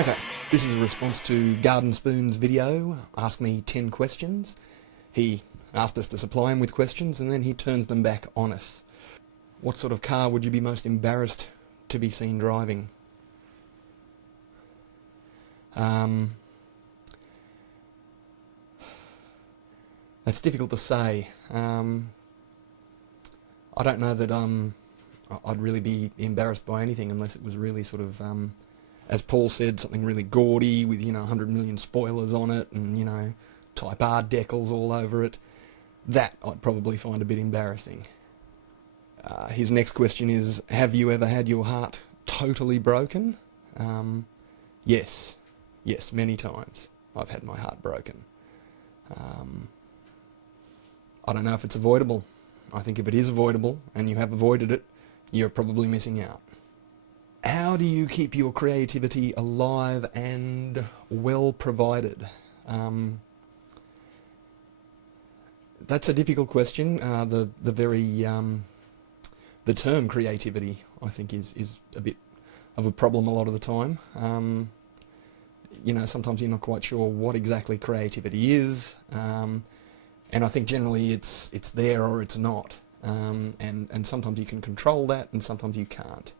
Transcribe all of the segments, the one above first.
Okay, this is a response to Gardenspoon's video, Ask Me 10 Questions. He asked us to supply him with questions and then he turns them back on us. What sort of car would you be most embarrassed to be seen driving? That's difficult to say. I don't know that I'd really be embarrassed by anything unless it was really sort of, as Paul said, something really gaudy with, 100 million spoilers on it and, Type R decals all over it. That I'd probably find a bit embarrassing. His next question is, have you ever had your heart totally broken? Yes, many times I've had my heart broken. I don't know if it's avoidable. I think if it is avoidable and you have avoided it, you're probably missing out. How do you keep your creativity alive and well provided? That's a difficult question. The term creativity, I think, is a bit of a problem a lot of the time. Sometimes you're not quite sure what exactly creativity is, and I think generally it's there or it's not, and sometimes you can control that and sometimes you can't.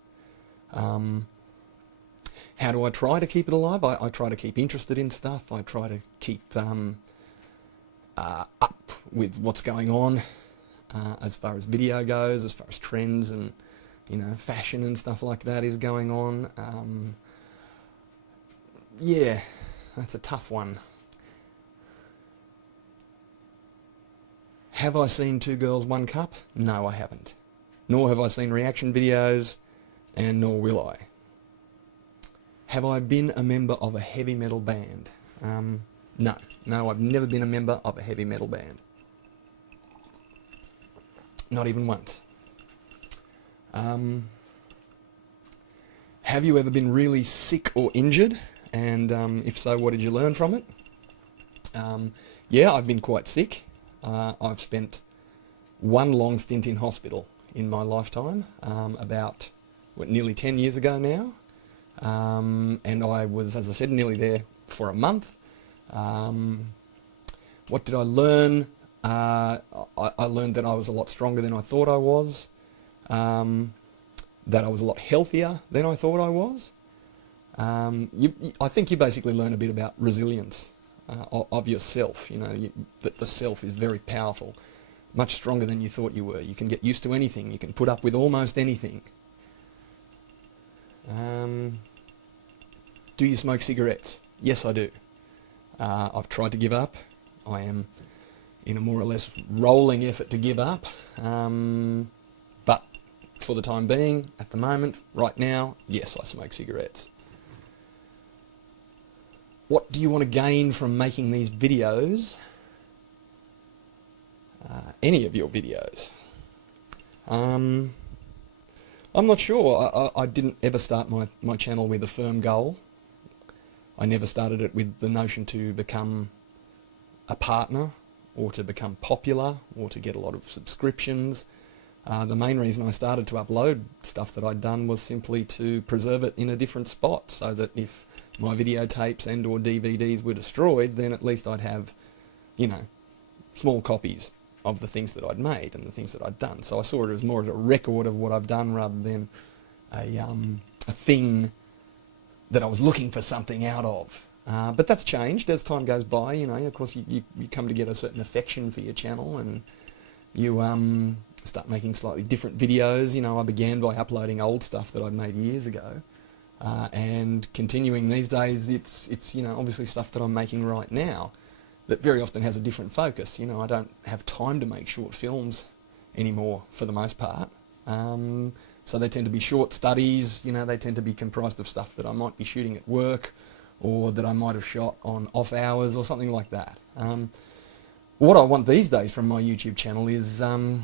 How do I try to keep it alive? I try to keep interested in stuff. I try to keep up with what's going on as far as video goes, as far as trends and fashion and stuff like that is going on. Yeah, that's a tough one. Have I seen Two Girls, One Cup? No, I haven't. Nor have I seen reaction videos, and nor will I. Have I been a member of a heavy metal band? No, I've never been a member of a heavy metal band. Not even once. Have you ever been really sick or injured? And if so, what did you learn from it? Yeah, I've been quite sick. I've spent one long stint in hospital in my lifetime, about nearly 10 years ago now. And I was, as I said, nearly there for a month. What did I learn? I learned that I was a lot stronger than I thought I was, that I was a lot healthier than I thought I was. I think you basically learn a bit about resilience of yourself, that the self is very powerful, much stronger than you thought you were. You can get used to anything. You can put up with almost anything. Do you smoke cigarettes? Yes, I do. I've tried to give up. I am in a more or less rolling effort to give up. But for the time being, at the moment, right now, yes, I smoke cigarettes. What do you want to gain from making these videos? Any of your videos? I'm not sure. I didn't ever start my channel with a firm goal. I never started it with the notion to become a partner or to become popular or to get a lot of subscriptions. The main reason I started to upload stuff that I'd done was simply to preserve it in a different spot, so that if my videotapes and or DVDs were destroyed, then at least I'd have, small copies of the things that I'd made and the things that I'd done. So I saw it as more as a record of what I've done rather than a thing that I was looking for something out of. But that's changed as time goes by. Of course you come to get a certain affection for your channel, and you start making slightly different videos. I began by uploading old stuff that I'd made years ago, and continuing these days, it's obviously stuff that I'm making right now that very often has a different focus. I don't have time to make short films anymore for the most part. So they tend to be short studies. They tend to be comprised of stuff that I might be shooting at work, or that I might have shot on off hours or something like that. What I want these days from my YouTube channel is, a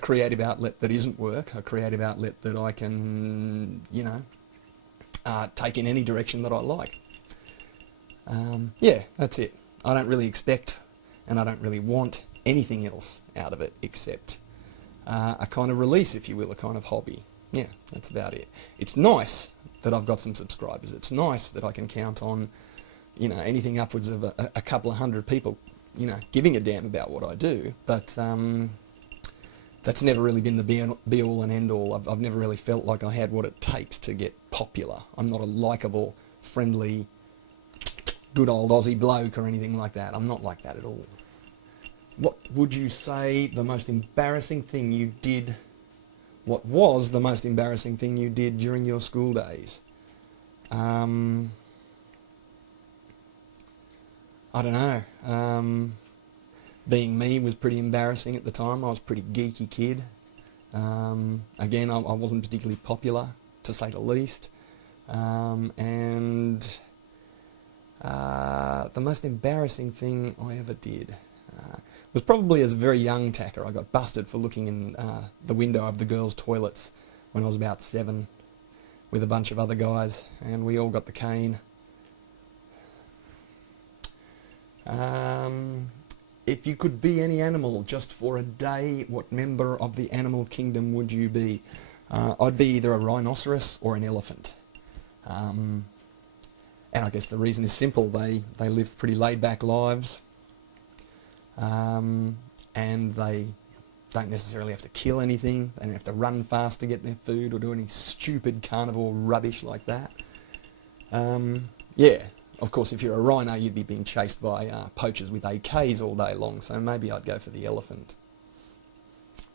creative outlet that isn't work, a creative outlet that I can, take in any direction that I like. That's it. I don't really expect, and I don't really want anything else out of it except a kind of release, if you will, a kind of hobby. Yeah, that's about it. It's nice that I've got some subscribers. It's nice that I can count on, anything upwards of a couple of hundred people, giving a damn about what I do. But that's never really been the be all and end all. I've never really felt like I had what it takes to get popular. I'm not a likeable, friendly, good old Aussie bloke or anything like that. I'm not like that at all. What would you say the most embarrassing thing you did? What was the most embarrassing thing you did during your school days? I don't know. Being me was pretty embarrassing at the time. I was a pretty geeky kid. Again, I wasn't particularly popular, to say the least. And the most embarrassing thing I ever did was probably as a very young tacker. I got busted for looking in the window of the girls' toilets when I was about 7 with a bunch of other guys, and we all got the cane. If you could be any animal just for a day, what member of the animal kingdom would you be? I'd be either a rhinoceros or an elephant. And I guess the reason is simple. They live pretty laid-back lives. And they don't necessarily have to kill anything. They don't have to run fast to get their food or do any stupid carnivore rubbish like that. Yeah, of course, if you're a rhino, you'd be being chased by poachers with AKs all day long, so maybe I'd go for the elephant.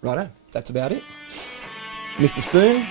Righto, that's about it. Mr. Spoon,